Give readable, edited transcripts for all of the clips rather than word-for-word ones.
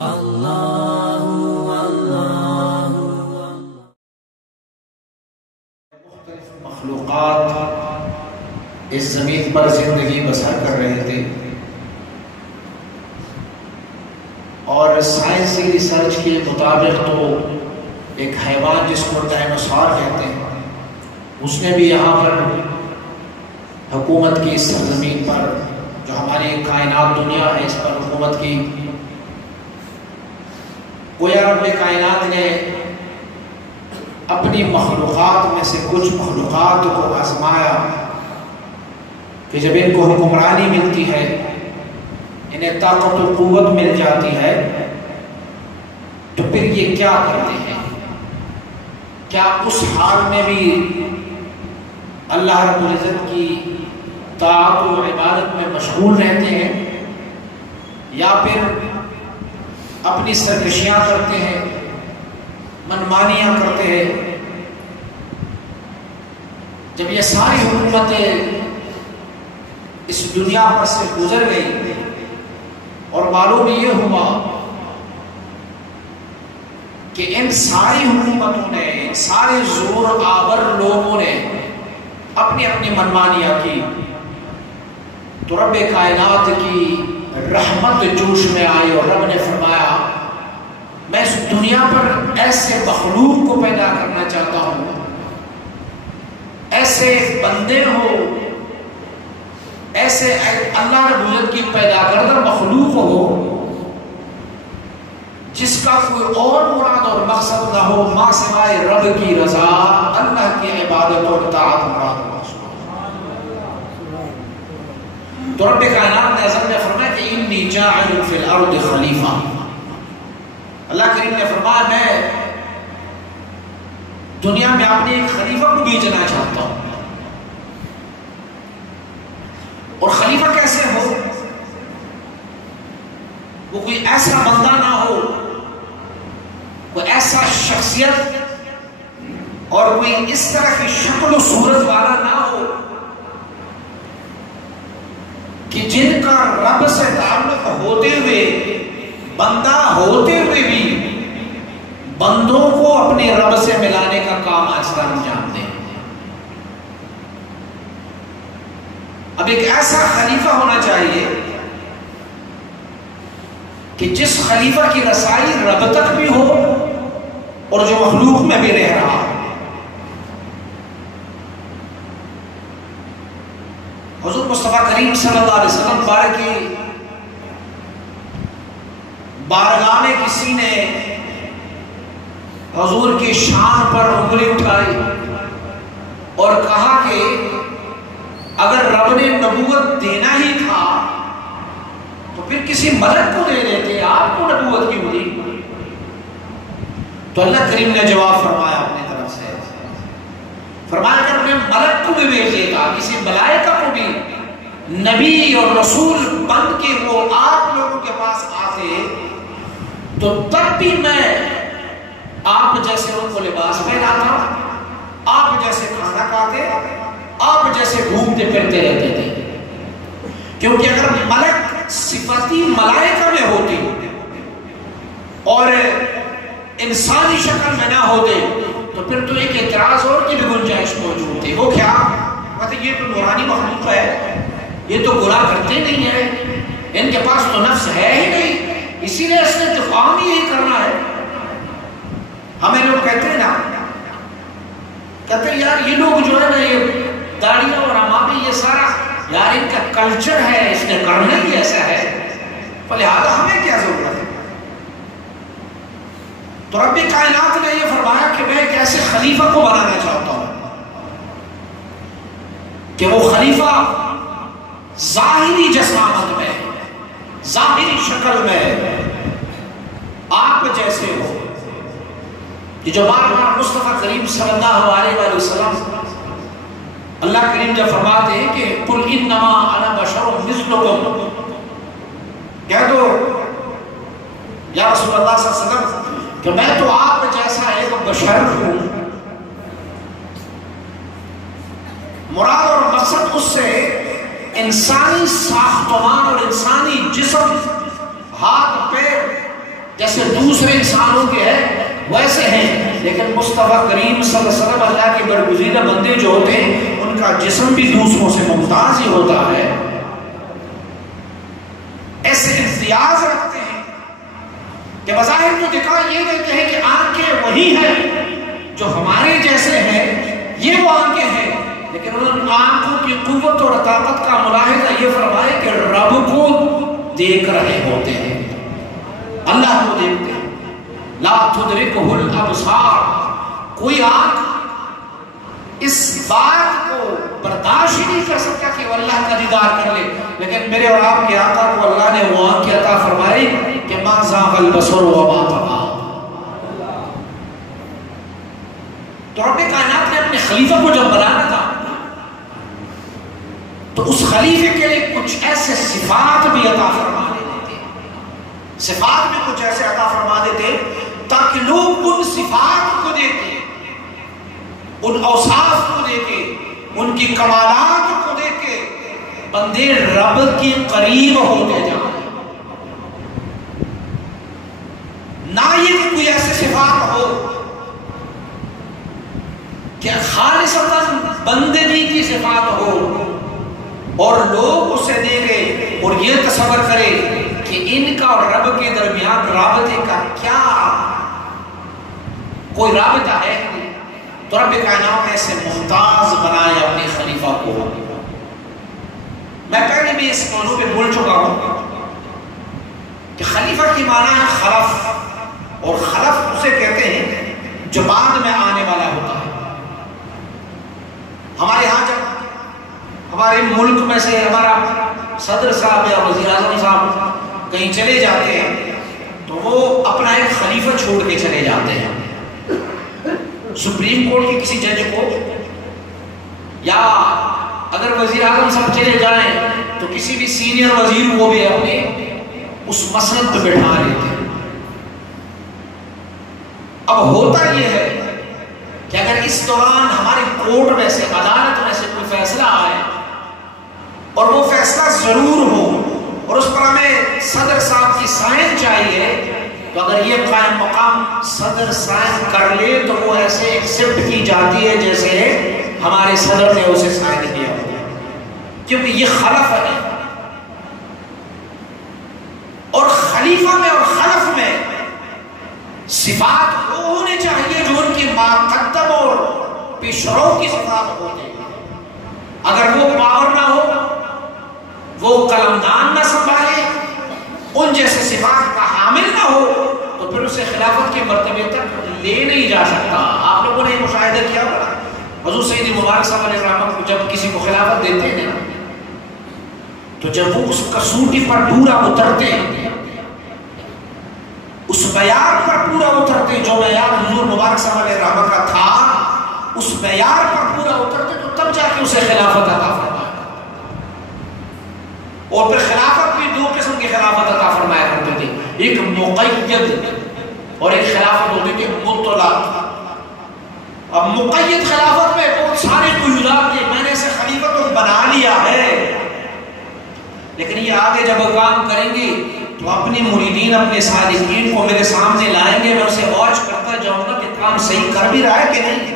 مختلف مخلوقات اس زمین پر زندگی بسر کر رہے تھے، اور سائنسی ریسرچ کے مطابق تو ایک حیوان جس کو ڈائنوسار کہتے ہیں، اس نے بھی یہاں پر حکومت کی سرزمین پر، جو ہماری کائنات دنیا ہے اس پر حکومت کی۔ گویا رب کائنات نے اپنی مخلوقات میں سے کچھ مخلوقات کو آزمایا کہ جب ان کو حکمرانی ملتی ہے، انہیں طاقت و قوت مل جاتی ہے، تو پھر یہ کیا کرتے ہیں؟ کیا اس حال میں بھی اللہ رب العزت کی طاعت و عبادت میں مشغول رہتے ہیں، یا پھر اپنی سرکشیاں کرتے ہیں، منمانیاں کرتے ہیں؟ جب یہ ساری حکومتیں اس دنیا پر سے گزر گئی اور معلوم یہ ہوا کہ ان ساری حکومتوں نے، ان سارے زور آور لوگوں نے اپنی اپنی منمانیاں کی، تو رب کائنات کی رحمت جوش میں آئی اور رب نے فرمایا میں اس دنیا پر ایسے مخلوق کو پیدا کرنا چاہتا ہوں، ایسے بندے ہو، ایسے اللہ رب العزت کی پیدا کردہ مخلوق ہو جس کا کوئی اور مراد اور مقصد نہ ہو ماں سوائے رب کی رضا، اللہ کی عبادت اور اطاعت مراد ہو۔ تو رب کائنات نے عزم نے فرمایا کہ انی جاعل فی الارض خلیفہ۔ اللہ کریم نے فرمایا میں دنیا میں اپنے ایک خلیفہ کو بھیجنا چاہتا ہوں، اور خلیفہ کیسے ہو؟ وہ کوئی ایسا بندہ نہ ہو، کوئی ایسا شخصیت اور کوئی اس طرح کی شکل و صورت والا نہ ہو کہ جن کا رب سے تعلق ہوتے ہوئے، بندہ ہوتے ہوئے بھی بندوں کو اپنے رب سے ملانے کا کام ایسا انجام دیں۔ اب ایک ایسا خلیفہ ہونا چاہیے کہ جس خلیفہ کی رسائی رب تک بھی ہو اور جو مخلوق میں بھی رہ رہا ہے۔ حضور مصطفیٰ کریم صلی اللہ علیہ وسلم کی بارگاہ میں کسی نے حضور کی شان پر انگلی اٹھائی اور کہا کہ اگر رب نے نبوت دینا ہی تھا تو پھر کسی ملک کو دے دیتے، آپ کو نبوت کی ملی؟ تو اللہ کریم نے جواب فرمایا اپنی طرف سے، فرمایا کہ اپنے ملک کو بھی بھیج دیتا، کسی ملائکہ کو بھی نبی اور رسول بن کے وہ آپ لوگوں کے پاس آتے تو تب بھی میں آپ جیسے ان کو لباس پہناتا، آپ جیسے کھانا کھاتے، آپ جیسے گھومتے پھرتے رہتے تھے، کیونکہ اگر ملک صفتی ملائکہ میں ہوتی اور انسانی شکل میں نہ ہوتے تو پھر تو ایک اعتراض اور کی بھی گنجائش موجود تھی۔ وہ کیا؟ کہتے یہ تو نورانی مخلوق ہے، یہ تو گناہ کرتے نہیں ہے، ان کے پاس تو نفس ہے ہی نہیں، اسی لیے اس نے انتقام ہی یہی کرنا ہے۔ ہمیں لوگ کہتے ہیں نا، کہتے ہیں یار یہ لوگ جو ہے نا، یہ داڑیاں اور امامے، یہ سارا یار ان کا کلچر ہے، اس نے کرنا ہی ایسا ہے، فلہذا ہمیں کیا ضرورت ہے؟ تو رب کائنات نے یہ فرمایا کہ میں ایک ایسے خلیفہ کو بنانا چاہتا ہوں کہ وہ خلیفہ ظاہری جسامت میں، ظاہری شکل میں آپ جیسے ہو، کہ جو بار بار مصطفیٰ کریم صلی اللہ علیہ وسلم اللہ کریم جب فرماتے ہیں کہ قل انما انا بشر مثلکم، کہہ دو یا رسول اللہ صلی اللہ علیہ وسلم کہ میں تو آپ جیسا ایک بشر ہوں۔ مراد اور مقصد اس سے انسانی ساختمان اور انسانی جسم، ہاتھ پیر جیسے دوسرے انسانوں کے ہیں ویسے ہیں، لیکن مصطفیٰ کریم صلی اللہ علیہ وسلم اللہ کے برگزیدہ بندے جو ہوتے ہیں ان کا جسم بھی دوسروں سے ممتاز ہی ہوتا ہے، ایسے امتیاز رکھتے ہیں کہ بظاہر تو دکھائی یہ دیتے ہیں کہ آنکھیں وہی ہیں جو ہمارے جیسے ہیں، یہ وہ آنکھیں ہیں، لیکن ان آنکھوں کی قوت اور طاقت کا ملاحظہ یہ فرمائے کہ رب کو دیکھ رہے ہوتے ہیں، اللہ کو دیکھتے ہیں۔ لا تدرکہ الابصار، کوئی آنکھ اس بات کو برداشت ہی نہیں کر سکتا کہ وہ اللہ کا دیدار کر لے، لیکن میرے اور آپ کے آقا کو اللہ نے وہ آنکھ عطا فرمائی کہ ما زاغ البصر وما طغى۔ تو رب کائنات نے اپنے خلیفہ کو جب بنانا تھا تو اس خلیفے کے لیے کچھ ایسے صفات بھی عطا فرما دیتے، صفات بھی کچھ ایسے عطا فرما دیتے تاکہ لوگ ان صفات کو دیکھیں، ان اوصاف کو دیکھیں، ان کی کمالات کو دیکھیں، بندے رب کے قریب ہوتے جائیں۔ نہ یہ کہ کوئی ایسے صفات ہو کہ خالصتاً بندگی کی صفات ہو اور لوگ اسے دیکھیں اور یہ تصور کرے کہ ان کا اور رب کے درمیان رابطے کا کیا کوئی رابطہ ہے، تو رب کائنات نے ایسے ممتاز بنائے اپنے خلیفہ کو۔ میں پہلے بھی اس موضوع پہ بول چکا ہوں کہ خلیفہ کی معنی ہے خلف، اور خلف اسے کہتے ہیں جو بعد میں آنے والا ہوتا ہے۔ ہمارے ہاں جب ہمارے ملک میں سے ہمارا صدر صاحب یا وزیر اعظم صاحب کہیں چلے جاتے ہیں تو وہ اپنا ایک خلیفہ چھوڑ کے چلے جاتے ہیں، سپریم کورٹ کے کسی جج کو، یا اگر وزیر اعظم صاحب چلے جائیں تو کسی بھی سینئر وزیر کو بھی اپنے اس مسند پہ بٹھا لیتے ہیں۔ اب ہوتا یہ ہے کہ اگر اس دوران ہمارے کورٹ میں سے عدالت میں سے کوئی فیصلہ آئے اور وہ فیصلہ ضرور ہو اور اس پر ہمیں صدر صاحب کی سائن چاہیے، تو اگر یہ قائم مقام صدر سائن کر لے تو وہ ایسے ایکسپٹ کی جاتی ہے جیسے ہمارے صدر نے اسے سائن کیا ہو، کیونکہ یہ خلف ہے۔ اور خلیفہ میں اور خلف میں صفات وہ ہونے چاہیے جو ان کی مقدم اور پیشرو کی صفات ہوتے ہیں۔ اگر وہ پاور نہ ہو، وہ قلمدان نہ سنبھالے، ان جیسے صفات کا حامل نہ ہو، تو پھر اسے خلافت کے مرتبے تک لے نہیں جا سکتا۔ آپ لوگوں نے مشاہدہ کیا ہوگا، حضور سید مبارک صلی اللہ علیہ وسلم کو جب کسی کو خلافت دیتے ہیں تو جب وہ اس کسوٹی پر پورا اترتے ہیں، اس معیار پر پورا اترتے جو معیار حضور مبارک صلی اللہ علیہ وسلم کا تھا، اس معیار پر پورا اترتے تو تب جا کے اسے خلافت عطا فرمایا۔ اور پھر خلافت بھی دو قسم کی خلافت عطا فرمایا کرتے تھے، ایک مقید اور ایک خلافت ہوتی تھی مطلق۔ اب مقید خلافت میں بہت سارے قیودات تھے، میں نے اسے خلیفہ تو بنا لیا ہے، لیکن یہ آگے جب کام کریں گے تو اپنی مریدین اپنے صادقین کو میرے سامنے لائیں گے، میں اسے واچ کرتا جاؤں گا کہ کام صحیح کر بھی رہا ہے کہ نہیں۔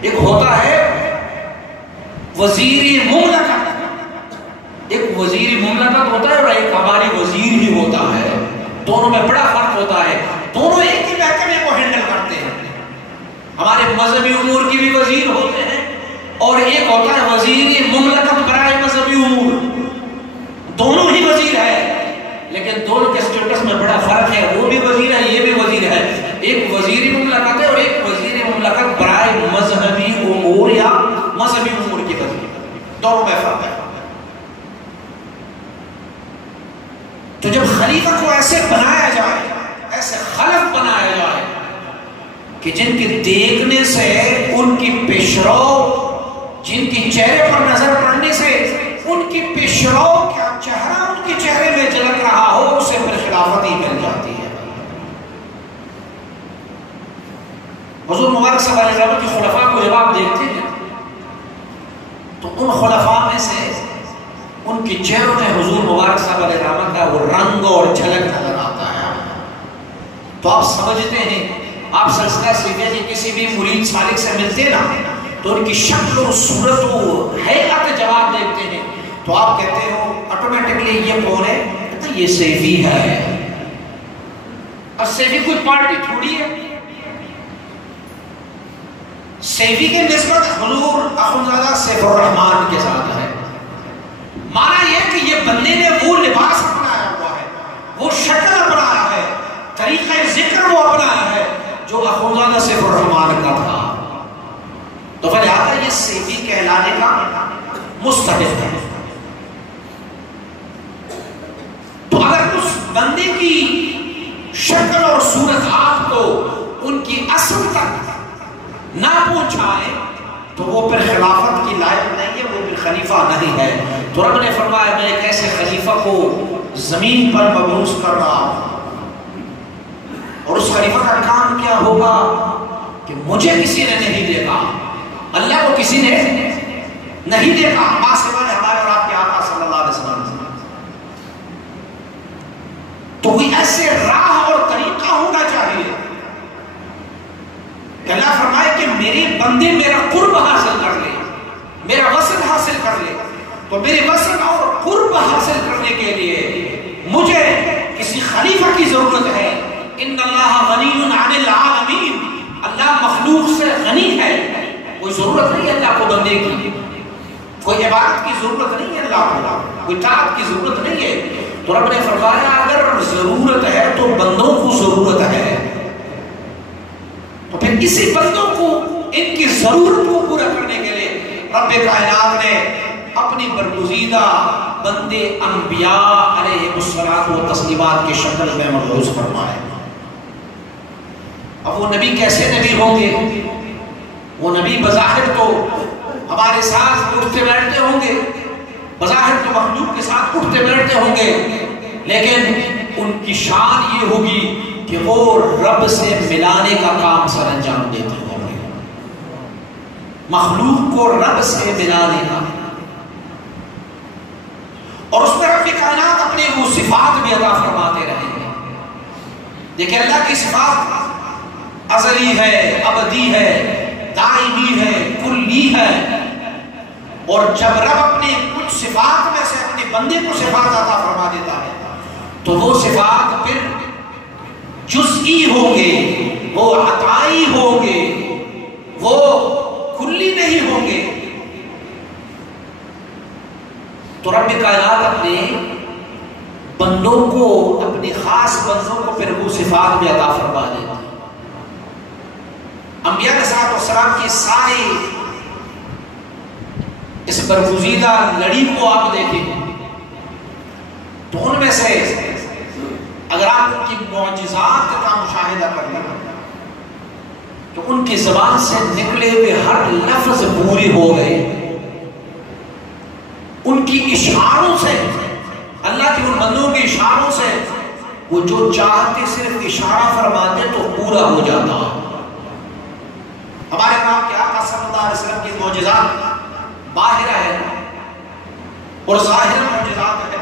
ایک ہوتا ہے وزیر مملکت، ایک وزیر مملکت ہوتا ہے اور ایک ہماری وزیر ہی ہوتا ہے، دونوں میں بڑا فرق ہوتا ہے، دونوں ایک ہی محکمے کو ہینڈل کرتے ہیں۔ ہمارے مذہبی امور کی بھی وزیر ہوتے ہیں اور ایک ہوتا ہے وزیر مملکت برائے مذہبی امور، دونوں ہی وزیر ہے لیکن دونوں کے سٹیٹس میں بڑا فرق ہے، وہ بھی وزیر ہے یہ بھی وزیر ہے، ایک وزیر مملکت ہے اور ایک وزیر مملکت برائے مذہبی امور یا مذہبی امور کی وزیر، دونوں میں فرق ہے۔ تو جب خلیفہ کو ایسے بنایا جائے، ایسے خلف بنایا جائے کہ جن کے دیکھنے سے ان کی پیشرو، جن کی چہرے پر نظر پڑنے سے ان کی پیشرو کا چہرہ ان کے چہرے میں جھلک رہا ہو، اسے پھر خلافت ہی مل جاتی ہے۔ حضور مبارک صلی اللہ علیہ وسلم کی خلفاء کو جب آپ دیکھتے ہیں تو ان خلفاء میں سے ان کے چہروں میں حضور مبارک صلی اللہ علیہ وسلم کا وہ رنگ اور جھلک نظر آتا ہے۔ تو آپ سمجھتے ہیں، آپ سلسلہ سیکھیں کہ کسی بھی مرید سالک سے ملتے نا تو ان کی شکل و صورت و حیات جواب دیکھتے ہیں، تو آپ کہتے ہو آٹومیٹکلی یہ کون ہے؟ کہتے ہیں یہ سیفی ہے۔ اور سیفی کوئی پارٹی تھوڑی ہے، سیفی کے نسبت حضور اخوندزادہ سیف الرحمان کے ساتھ ہے۔ معنی یہ کہ یہ بندے نے وہ لباس اپنایا ہوا ہے، وہ شکل اپنایا ہے، طریقہ ذکر وہ اپنایا ہے جو اخوندزادہ سیف الرحمان کا تھا، تو فلہذا یہ سیفی کہلانے کا مستحق ہے۔ تو اگر اس بندے کی شکل اور صورت آپ کو ان کی اصل تک نہ پہنچائے تو وہ پھر خلافت کی لائق نہیں ہے، وہ پھر خلیفہ نہیں ہے۔ تو رب نے فرمایا میں ایک ایسے خلیفہ کو زمین پر مبعوث کر رہا ہوں، اور اس خلیفہ کا کام کیا ہوگا کہ مجھے کسی نے نہیں دیکھا، اللہ کو کسی نے نہیں دیکھا ماں سوائے ہمارے اور آپ کے آقا صلی اللہ علیہ وسلم۔ تو کوئی ایسے راہ اور طریقہ ہونا چاہیے کہ اللہ فرمائے کہ میرے بندے میرا قرب حاصل کر لے، میرا وصل حاصل کر لے۔ تو میرے وصل اور قرب حاصل کرنے کے لیے مجھے کسی خلیفہ کی ضرورت ہے۔ ان اللہ غنی عن العالمین، اللہ مخلوق سے غنی ہے، کوئی ضرورت نہیں ہے اللہ کو بندے کی، کوئی عبادت کی ضرورت نہیں ہے اللہ کو، کوئی طاعت کی ضرورت نہیں ہے۔ تو رب نے فرمایا اگر ضرورت ہے تو بندوں کو ضرورت ہے، تو پھر اسی بندوں کو ان کی ضرورت کو پورا کرنے کے لیے رب کائنات نے اپنی برگزیدہ بندے انبیاء علیہ الصلوۃ والتسلیمات کی شکل میں مبعوث فرمائے۔ اب وہ نبی کیسے نبی ہوں گے؟ وہ نبی بظاہر تو ہمارے ساتھ اٹھتے بیٹھتے ہوں گے، بظاہر تو مخلوق کے ساتھ اٹھتے بیٹھتے ہوں گے، لیکن ان کی شان یہ ہوگی کہ وہ رب سے ملانے کا کام سر انجام دیتے ہوں گے، مخلوق کو رب سے ملانے کا۔ اور اس میں رب کائنات اپنے وہ صفات بھی عطا فرماتے رہے ہیں۔ دیکھیں اللہ کی صفات ازلی ہے، ابدی ہے، دائمی ہے، کلی ہے، اور جب رب اپنے کچھ صفات میں سے اپنے بندے کو صفات عطا فرما دیتا ہے تو وہ صفات پھر جزئی ہوں گے، وہ عطائی ہوں گے، وہ کلی نہیں ہوں گے۔ تو رب کائنات اپنے بندوں کو، اپنی خاص بندوں کو پھر وہ صفات بھی عطا فرما دیتا ہے۔ انبیاء علیہ السلام کی ساری اس برگزیدہ لڑی کو آپ دیکھیں تو ان میں سے اگر آپ ان کی معجزات کا مشاہدہ کر لیں تو ان کی زبان سے نکلے ہوئے ہر لفظ پورے ہو گئے، ان کی اشاروں سے، اللہ کے ان بندوں کے اشاروں سے وہ جو چاہتے صرف اشارہ فرماتے تو پورا ہو جاتا۔ ہمارے نام کے آقا صلی اللہ علیہ وسلم کی معجزات باہر ہے اور ظاہر معجزات ہے۔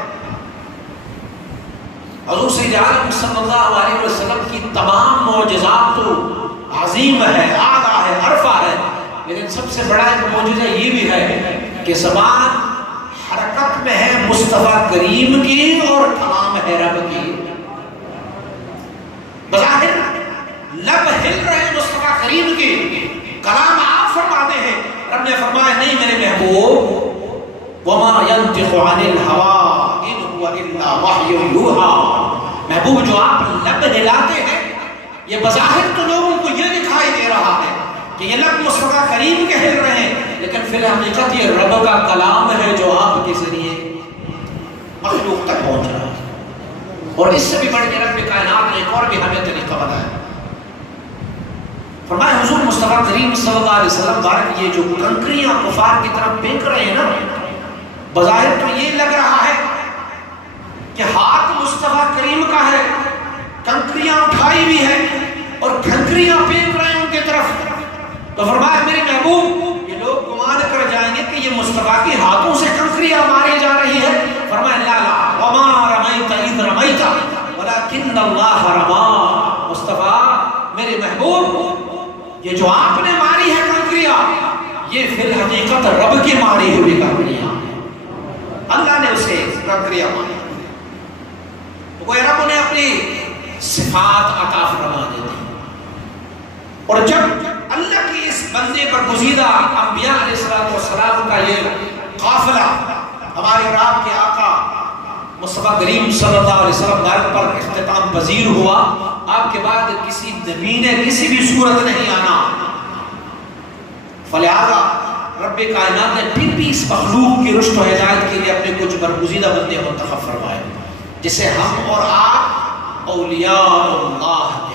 حضور سید عالم صلی اللہ علیہ وسلم کی تمام معجزات تو عظیم ہے، اعلیٰ ہے، عرفہ ہے، لیکن سب سے بڑا ایک معجزہ یہ بھی ہے کہ زبان حرکت میں ہے مصطفیٰ کریم کی اور کلام ہے رب کی۔ بظاہر لب ہل رہے مصطفیٰ کریم کی، کلام آپ فرماتے ہیں، رب نے فرمایا نہیں میرے محبوب، وما ينطق عن الهوى ان هو الا وحی یوحی، محبوب جو آپ لب ہلاتے ہیں یہ بظاہر تو لوگوں کو یہ دکھائی دے رہا ہے کہ یہ لب مصطفیٰ کریم کے ہل رہے ہیں، لیکن فی الحقیقت یہ رب کا کلام ہے جو آپ کے ذریعے مخلوق تک پہنچ رہا ہے۔ اور اس سے بھی بڑھ کے رب کائنات نے ایک اور بھی ہمیں طریقہ بتایا، فرمایا حضور مصطفیٰ کریم صلی اللہ علیہ وسلم بارک یہ جو کنکریاں کفار کی طرف پھینک رہے ہیں نا، بظاہر تو یہ لگ رہا ہے کہ ہاتھ مصطفیٰ کریم کا ہے، کنکریاں اٹھائی بھی ہے اور کنکریاں پھینک رہے ہیں ان کی طرف، تو فرمایا میرے محبوب یہ لوگ گمان کر جائیں گے کہ یہ مصطفیٰ کے ہاتھوں سے کنکریاں ماری جا رہی ہے۔ فرمایا لا لا وما رمیت اذ رمیت ولکن اللہ رما، مصطفیٰ یہ جو آپ نے ماری ہے کنکریاں، یہ فی الحقیقت رب کی ماری ہوئی کنکریاں، اللہ نے اسے کنکریاں ماری، تو کوئی رب انہیں اپنی صفات عطا فرما دیتے ہیں۔ اور جب اللہ کی اس بندے پر گزیدہ انبیاء علیہ السلام کا یہ قافلہ ہمارے رب کے آقا مصطفیٰ کریم صلی اللہ علیہ وسلم دار پر اختتام پذیر ہوا، آپ کے بعد کسی نبی نے کسی بھی صورت نہیں آنا، فلہذا رب کائنات نے پھر بھی اس مخلوق کی رشد و ہدایت کے لیے اپنے کچھ برگزیدہ بندے منتخب فرمائے، جسے ہم اور آپ اولیاء اللہ